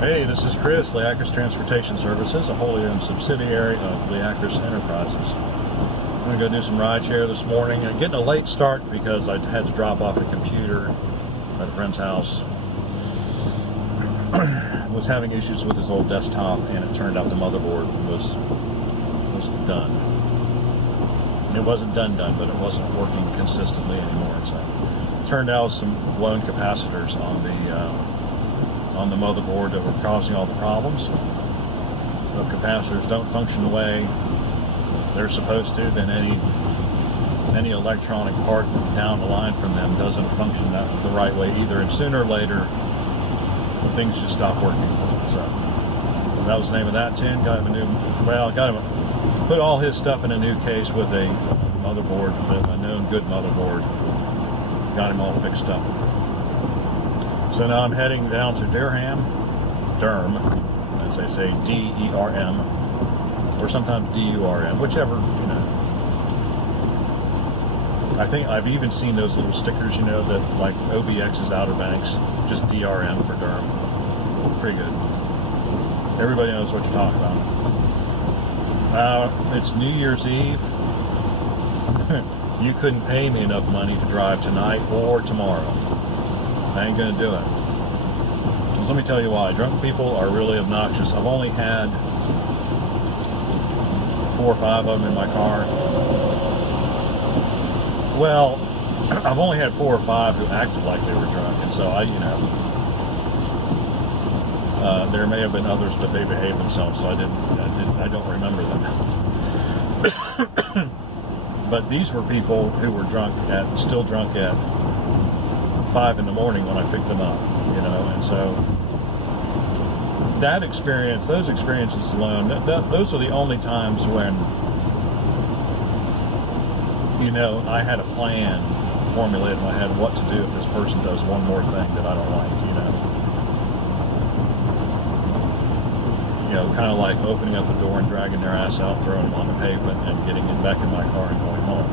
Hey, this is Chris, Leacris Transportation Services, a wholly owned subsidiary of Leacris Enterprises. I'm going to go do some rideshare this morning. I'm getting a late start because I had to drop off a computer at a friend's house. Was having issues with his old desktop, and it turned out the motherboard was done. It wasn't done, but it wasn't working consistently anymore. So it turned out some blown capacitors on the motherboard that were causing all the problems. If capacitors don't function the way they're supposed to, then any electronic part down the line from them doesn't function the right way either, and sooner or later things just stop working. So that was the name of that tune. Got him put all his stuff in a new case with a motherboard, a known good motherboard. Got him all fixed up. So now I'm heading down to Durham, as they say, D-E-R-M, or sometimes D-U-R-M, whichever, you know. I think I've even seen those little stickers, you know, that like OBX is Outer Banks, just DRM for Durham. Pretty good. Everybody knows what you're talking about. It's New Year's Eve. You couldn't pay me enough money to drive tonight or tomorrow. I ain't gonna do it. Because let me tell you why. Drunk people are really obnoxious. I've only had 4 or 5 of them in my car. Well, I've only had 4 or 5 who acted like they were drunk, and so there may have been others, but they behaved themselves, so I don't remember them. But these were people who were still drunk at 5 in the morning when I picked them up, you know, and so those experiences alone, those are the only times when, you know, I had a plan formulated in my head what to do if this person does one more thing that I don't like, you know. You know, kind of like opening up the door and dragging their ass out, throwing them on the pavement, and getting back in my car and going home.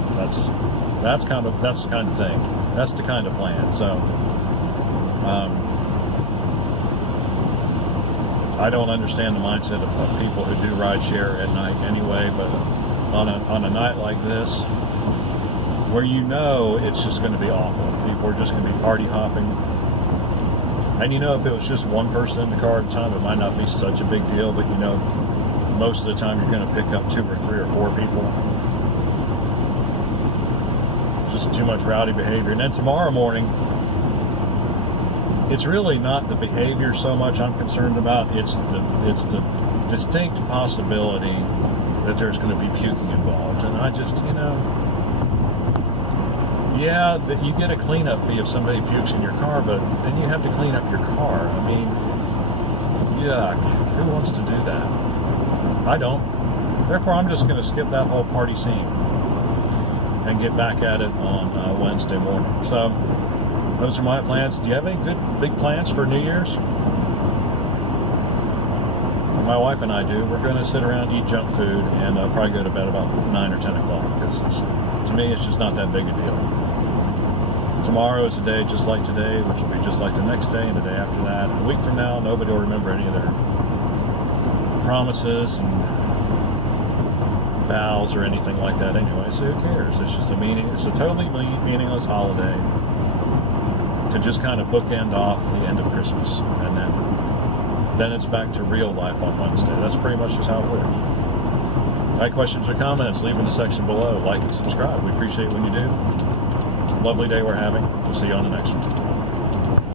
That's the kind of thing. That's the kind of plan. So, I don't understand the mindset of people who do rideshare at night anyway, but on a night like this, where you know it's just going to be awful, people are just going to be party hopping, and you know if it was just one person in the car at a time, it might not be such a big deal, but you know most of the time you're going to pick up 2 or 3 or 4 people. Just too much rowdy behavior. And then tomorrow morning, it's really not the behavior so much I'm concerned about. It's the distinct possibility that there's going to be puking involved. And I just, you know, yeah, that you get a cleanup fee if somebody pukes in your car, but then you have to clean up your car. I mean, yuck. Who wants to do that? I don't. Therefore, I'm just going to skip that whole party scene and get back at it on Wednesday morning. So, those are my plans. Do you have any good big plans for New Year's? My wife and I do. We're going to sit around, eat junk food, and probably go to bed about 9 or 10 o'clock, because to me it's just not that big a deal. Tomorrow is a day just like today, which will be just like the next day and the day after that. A week from now, nobody will remember any of their promises and vows or anything like that anyway, so who cares? It's just it's a totally meaningless holiday to just kind of bookend off the end of Christmas, and then it's back to real life on Wednesday. That's pretty much just how it works. Any questions or comments, leave in the section below. Like and subscribe. We appreciate when you do. Lovely day we're having. We'll see you on the next one.